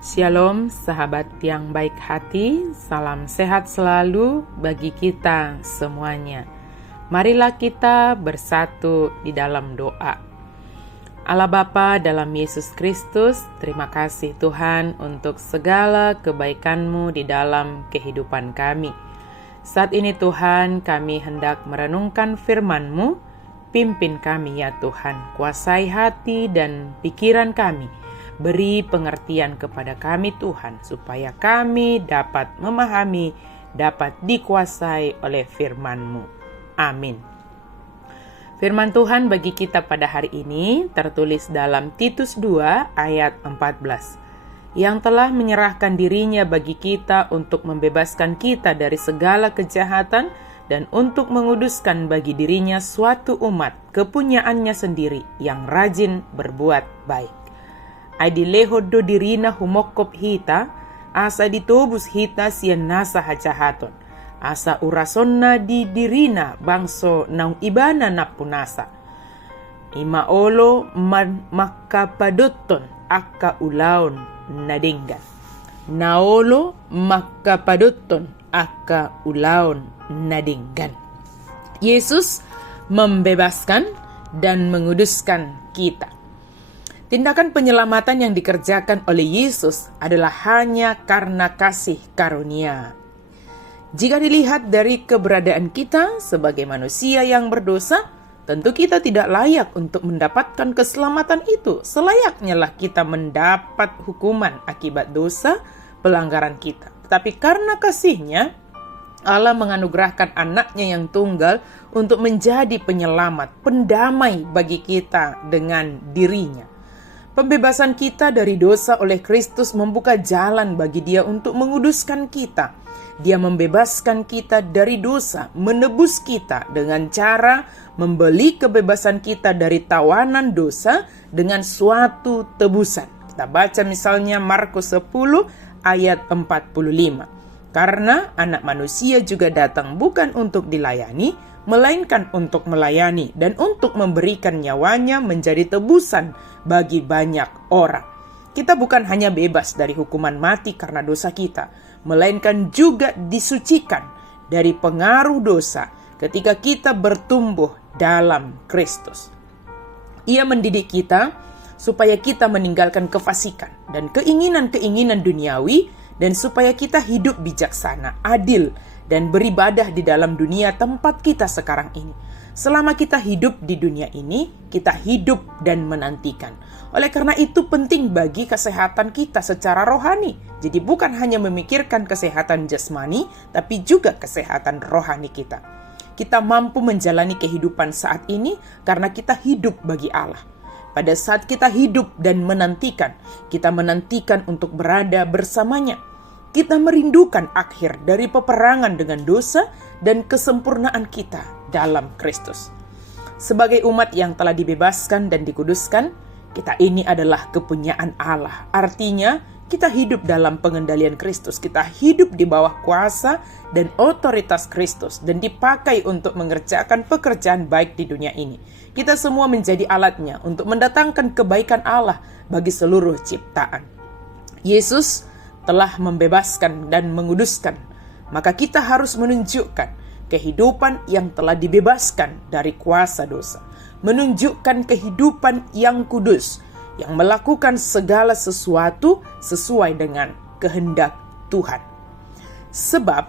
Shalom sahabat yang baik hati, salam sehat selalu bagi kita semuanya. Marilah kita bersatu di dalam doa. Allah Bapa dalam Yesus Kristus, terima kasih Tuhan untuk segala kebaikan-Mu di dalam kehidupan kami. Saat ini Tuhan, kami hendak merenungkan firman-Mu. Pimpin kami ya Tuhan, kuasai hati dan pikiran kami. Beri pengertian kepada kami Tuhan, supaya kami dapat memahami, dapat dikuasai oleh firman-Mu. Amin. Firman Tuhan bagi kita pada hari ini tertulis dalam Titus 2 ayat 14. Yang telah menyerahkan dirinya bagi kita untuk membebaskan kita dari segala kejahatan dan untuk menguduskan bagi dirinya suatu umat kepunyaannya sendiri yang rajin berbuat baik. Aidilehod do dirina humokop hita, asa ditobus hita sian nasa hajahaton. Asa urasonna di dirina bangso naung ibana napunasa. Ima olo makapadoton akka ulaon nadenggan. Naolo makapadoton akka ulaon nadenggan. Yesus membebaskan dan menguduskan kita. Tindakan penyelamatan yang dikerjakan oleh Yesus adalah hanya karena kasih karunia. Jika dilihat dari keberadaan kita sebagai manusia yang berdosa, tentu kita tidak layak untuk mendapatkan keselamatan itu. Selayaknya lah kita mendapat hukuman akibat dosa pelanggaran kita. Tetapi karena kasih-Nya, Allah menganugerahkan anaknya yang tunggal untuk menjadi penyelamat, pendamai bagi kita dengan dirinya. Pembebasan kita dari dosa oleh Kristus membuka jalan bagi Dia untuk menguduskan kita. Dia membebaskan kita dari dosa, menebus kita dengan cara membeli kebebasan kita dari tawanan dosa dengan suatu tebusan. Kita baca misalnya Markus 10 ayat 45. Karena anak manusia juga datang bukan untuk dilayani, melainkan untuk melayani dan untuk memberikan nyawanya menjadi tebusan bagi banyak orang. Kita bukan hanya bebas dari hukuman mati karena dosa kita, melainkan juga disucikan dari pengaruh dosa ketika kita bertumbuh dalam Kristus. Ia mendidik kita supaya kita meninggalkan kefasikan dan keinginan-keinginan duniawi, dan supaya kita hidup bijaksana, adil, dan beribadah di dalam dunia tempat kita sekarang ini. Selama kita hidup di dunia ini, kita hidup dan menantikan. Oleh karena itu penting bagi kesehatan kita secara rohani. Jadi bukan hanya memikirkan kesehatan jasmani, tapi juga kesehatan rohani kita. Kita mampu menjalani kehidupan saat ini karena kita hidup bagi Allah. Pada saat kita hidup dan menantikan, kita menantikan untuk berada bersamanya. Kita merindukan akhir dari peperangan dengan dosa dan kesempurnaan kita dalam Kristus. Sebagai umat yang telah dibebaskan dan dikuduskan, kita ini adalah kepunyaan Allah. Artinya, kita hidup dalam pengendalian Kristus. Kita hidup di bawah kuasa dan otoritas Kristus dan dipakai untuk mengerjakan pekerjaan baik di dunia ini. Kita semua menjadi alatnya untuk mendatangkan kebaikan Allah bagi seluruh ciptaan. Yesus telah membebaskan dan menguduskan, maka kita harus menunjukkan kehidupan yang telah dibebaskan dari kuasa dosa, menunjukkan kehidupan yang kudus, yang melakukan segala sesuatu sesuai dengan kehendak Tuhan. Sebab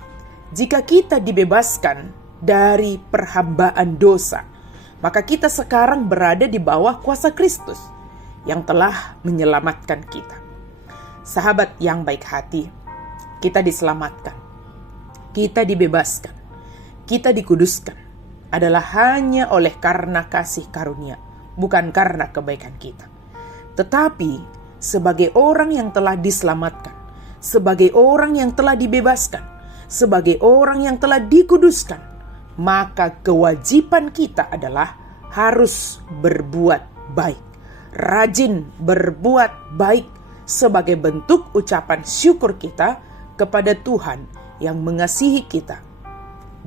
jika kita dibebaskan dari perhambaan dosa, maka kita sekarang berada di bawah kuasa Kristus yang telah menyelamatkan kita. Sahabat yang baik hati, kita diselamatkan, kita dibebaskan, kita dikuduskan adalah hanya oleh karena kasih karunia, bukan karena kebaikan kita. Tetapi sebagai orang yang telah diselamatkan, sebagai orang yang telah dibebaskan, sebagai orang yang telah dikuduskan, maka kewajiban kita adalah harus berbuat baik, rajin berbuat baik, sebagai bentuk ucapan syukur kita kepada Tuhan yang mengasihi kita.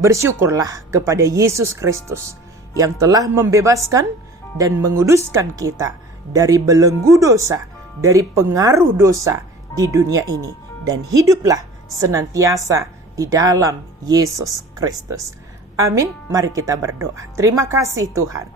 Bersyukurlah kepada Yesus Kristus yang telah membebaskan dan menguduskan kita dari belenggu dosa, dari pengaruh dosa, di dunia ini, dan hiduplah senantiasa di dalam Yesus Kristus. Amin. Mari kita berdoa. Terima kasih Tuhan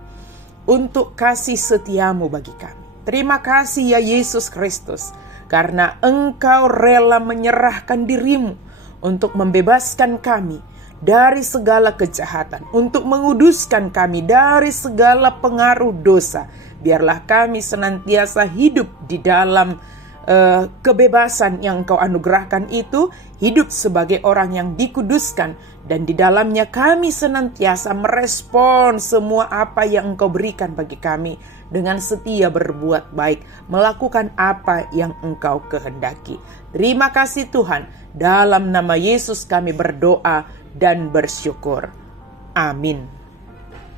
untuk kasih setiamu bagi kami. Terima kasih ya Yesus Kristus, karena Engkau rela menyerahkan dirimu untuk membebaskan kami dari segala kejahatan, untuk menguduskan kami dari segala pengaruh dosa. Biarlah kami senantiasa hidup di dalam kebebasan yang Engkau anugerahkan itu, hidup sebagai orang yang dikuduskan, dan di dalamnya kami senantiasa merespon semua apa yang Engkau berikan bagi kami dengan setia berbuat baik, melakukan apa yang Engkau kehendaki. Terima kasih Tuhan, dalam nama Yesus kami berdoa dan bersyukur. Amin.